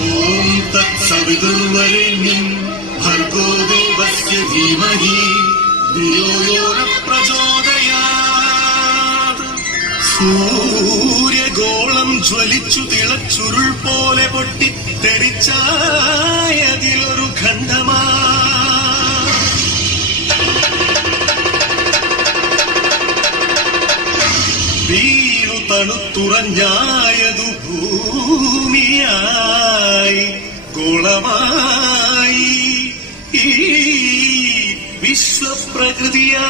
ഓം തത്സവിതുർവരെണ്യം ഭർഗോ ദേവസ്യ ധീമഹി ധിയോ യോ ന പ്രചോദയാത്. സൂര്യഗോളം ജ്വലിച്ചു തിളച്ചുരുൾ പോലെ പൊട്ടിത്തെറിച്ചായതിലൊരു ഖണ്ഡമാ. വീണു തണുത്തുറഞ്ഞായതു ഭൂമിയായി ഗോളമായി ഈ വിശ്വപ്രകൃതിയായി.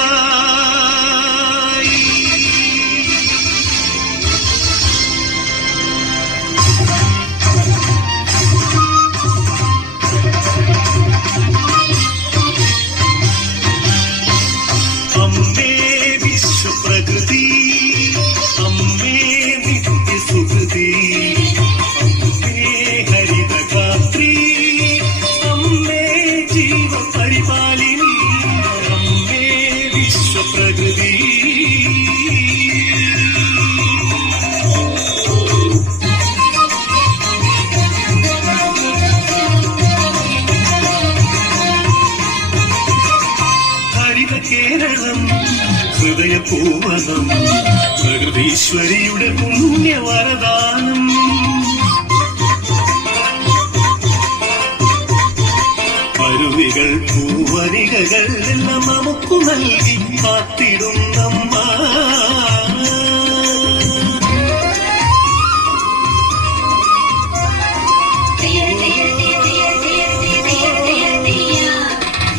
അമ്മേ വിശ്വപ്രകൃതി, അമ്മേ നിത്യസുകൃതി, അമ്മേ ഹരിതഗാത്രി, അമ്മേ ജീവപരിപാലിനി, അമ്മേ വിശ്വപ്രകൃതി. ഹരിത കേരളം ഹൃദയപൂവനം, പ്രകൃതീശ്വരിയുടെ പുണ്യവരദാനം. അരുവികൾ പൂവനികകൾ എല്ലാം നമുക്കു നൽകി കാത്തിടുന്നമ്മ.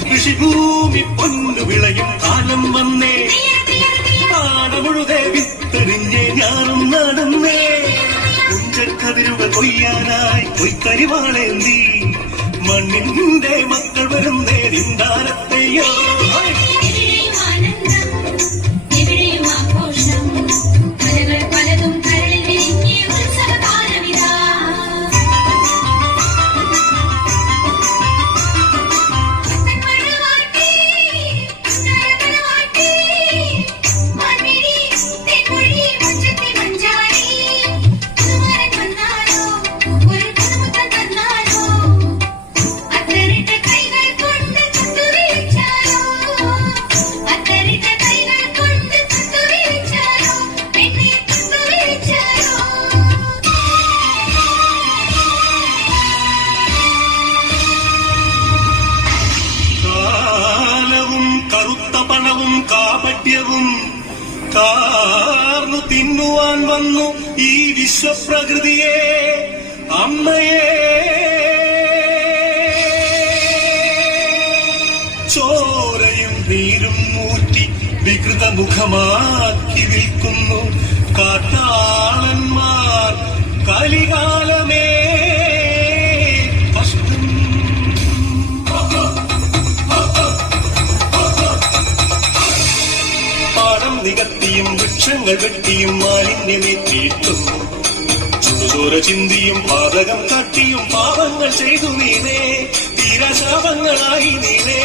കൃഷിഭൂമി പൊന്നു വിളയും കാലം വന്നേ, നാടമുഴുതെ വിത്തെറിഞ്ഞേ ഞാനും നടന്നേ. കുഞ്ചക്കതിരുകൾ കൊയ്യാനായി കൊയ്ക്കരിവാളേന്തി മണ്ണിന്റെ മക്കൾ വരുന്നേ നിന്ദാനത്തെയോ. പണവും കാപട്യവും കാർന്നു തിന്നുവാൻ വന്നു ഈ വിശ്വപ്രകൃതിയെ, അമ്മയെ. ചോരയും നീരും മൂറ്റി വികൃതമുഖമാക്കി വിൽക്കുന്നു കാട്ടാളന്മാർ. കലികാലമേ കഷ്ടം. പാടം നികത്തിയും വൃക്ഷങ്ങൾ വെട്ടിയും മാലിന്യമേറ്റിയിട്ടും ചുടുചോര ചിന്തിയും പാതകം കാട്ടിയും പാപങ്ങൾ ചെയ്തു നീനേ, തീരാശാപങ്ങളായി നീനേ.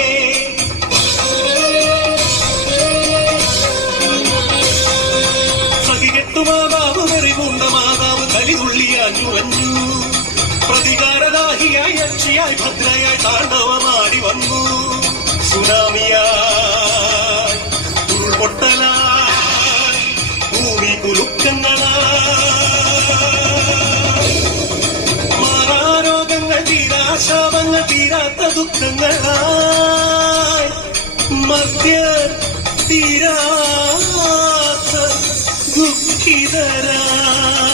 സഖികെട്ടു മാതാവ് വെറിപൂണ്ട മാതാവ് കലിതുള്ളിയാഞ്ഞുറഞ്ഞു. പ്രതികാരദാഹിയായി അക്ഷിയായി ഭദ്രയായി താണ്ഡവമാടി വന്നു. സുനാമിയായി ഉരുൾപൊട്ടലായി ഭൂമി കുലുക്കങ്ങളായി. മാറാരോഗങ്ങൾ തീരാശാപങ്ങൾ തീരാത്ത ദുഃഖങ്ങളായി. മധ്യ തീരാത്ത ദുഃഖിതരായി.